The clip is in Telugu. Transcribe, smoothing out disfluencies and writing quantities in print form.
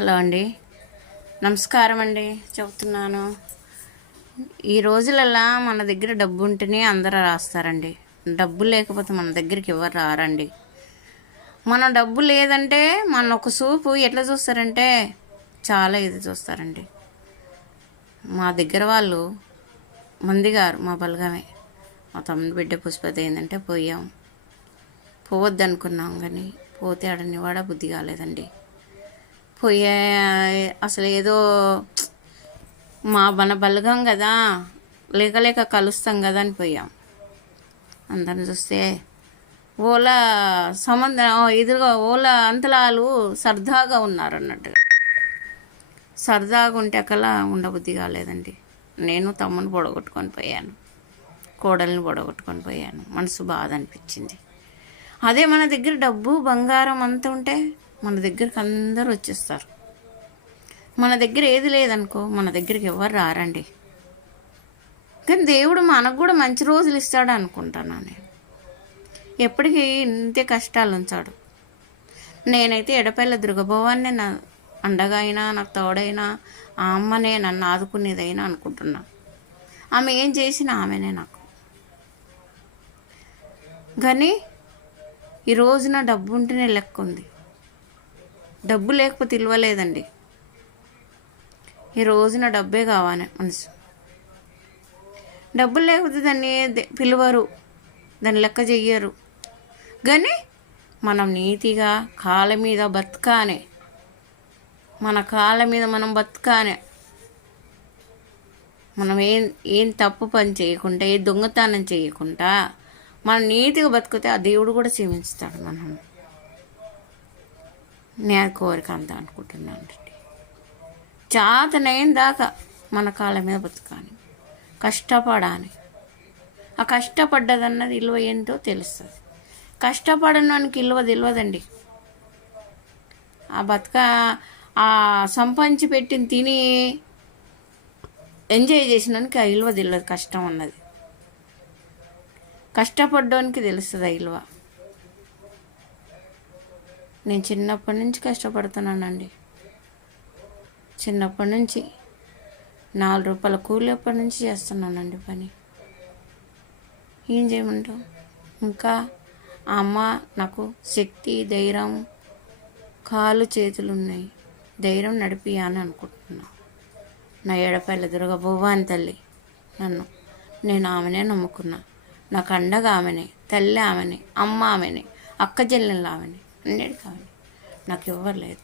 హలో అండి, నమస్కారం అండి. చెబుతున్నాను, ఈ రోజులల్లో మన దగ్గర డబ్బు ఉంటేనే అందరూ రాస్తారండి. డబ్బు లేకపోతే మన దగ్గరికి ఎవరు రారండి. మన డబ్బు లేదంటే మన ఒక చూపు ఎట్లా చూస్తారంటే చాలా ఇది చూస్తారండి. మా దగ్గర వాళ్ళు మందిగారు, మా బలగమే, మా తమ్ముడు బిడ్డ పుష్పతి ఏంటంటే పోయాం. పోవద్దు అనుకున్నాం, కానీ పోతే ఆడని వాడ బుద్ధి కాలేదండి. పోయే అసలు ఏదో మన బలగం కదా, లేక కలుస్తాం కదా అని పోయాం. అందరిని చూస్తే ఓల సంబంధం ఎదురుగా ఓల అంతలాలు సరదాగా ఉన్నారు అన్నట్టుగా. సరదాగా ఉంటే అక్కలా ఉండబుద్ధి కాలేదండి. నేను తమ్ముని పొడగొట్టుకొని పోయాను, కోడల్ని పొడగొట్టుకొని పోయాను. మనసు బాధ అనిపించింది. అదే మన దగ్గర డబ్బు బంగారం అంతా ఉంటే మన దగ్గరికి అందరూ వచ్చేస్తారు. మన దగ్గర ఏది లేదనుకో మన దగ్గరికి ఎవరు రారండి. కానీ దేవుడు మనకు కూడా మంచి రోజులు ఇస్తాడు అనుకుంటాను నేను. ఎప్పటికీ ఇంతే కష్టాలు ఉంచాడు. నేనైతే ఎడపల్లి దుర్గభవాన్ని నా అండగా అయినా, నాకు తోడైనా, ఆ అమ్మనే నన్ను ఆదుకునేదైనా అనుకుంటున్నా. ఆమె ఏం చేసినా ఆమెనే నాకు. కానీ ఈ రోజున డబ్బు ఉంటేనే లెక్క ఉంది. డబ్బు లేకపోతే ఇవ్వలేదండి. ఈ రోజున డబ్బే కావాలి మనసు. డబ్బులు లేకపోతే దాన్ని పిలవరు, దాన్ని లెక్క చెయ్యరు. కానీ మనం నీతిగా కాళ్ళ మీద బతకానే, మన కాళ్ళ మీద మనం బతకానే, మనం ఏం తప్పు పని చేయకుండా, ఏ దొంగతనం చేయకుండా మనం నీతిగా బతికితే ఆ దేవుడు కూడా క్షమిస్తాడు మనం. నేను కోరిక అంతా అనుకుంటున్నాను అండి. చేతనైన దాకా మన కాళ్ళ మీద బతకాలి, కష్టపడాలి. ఆ కష్టపడ్డదన్నది విలువ ఏంటో తెలుస్తుంది. కష్టపడడానికి విలువ తెలియదండి. ఆ సంపాదించి పెట్టిన తిని ఎంజాయ్ చేసినానికి ఆ విలువ తెలియదు. కష్టం అన్నది కష్టపడ్డానికి తెలుస్తుంది ఆ విలువ. నేను చిన్నప్పటి నుంచి కష్టపడుతున్నానండి. చిన్నప్పటి నుంచి 4 రూపాయల కూలి అప్పటి నుంచి చేస్తున్నానండి పని. ఏం చేయమంటావు? ఇంకా ఆ అమ్మ నాకు శక్తి, ధైర్యం, కాళ్ళు చేతులు ఉన్నాయి, ధైర్యం నడిపియాలని అనుకుంటున్నా. నా ఎడపల్లి దుర్గ భవాని తల్లి నేను ఆమెనే నమ్ముకున్నా. నాకు అండగా ఆమెనే, తల్లి ఆమెనే, అమ్మ ఆమెనే, అక్క చెల్లెళ్ళు ఆమెనే, అన్నిటికీ ఆమెనే. నాకు ఎవ్వరు లేదు.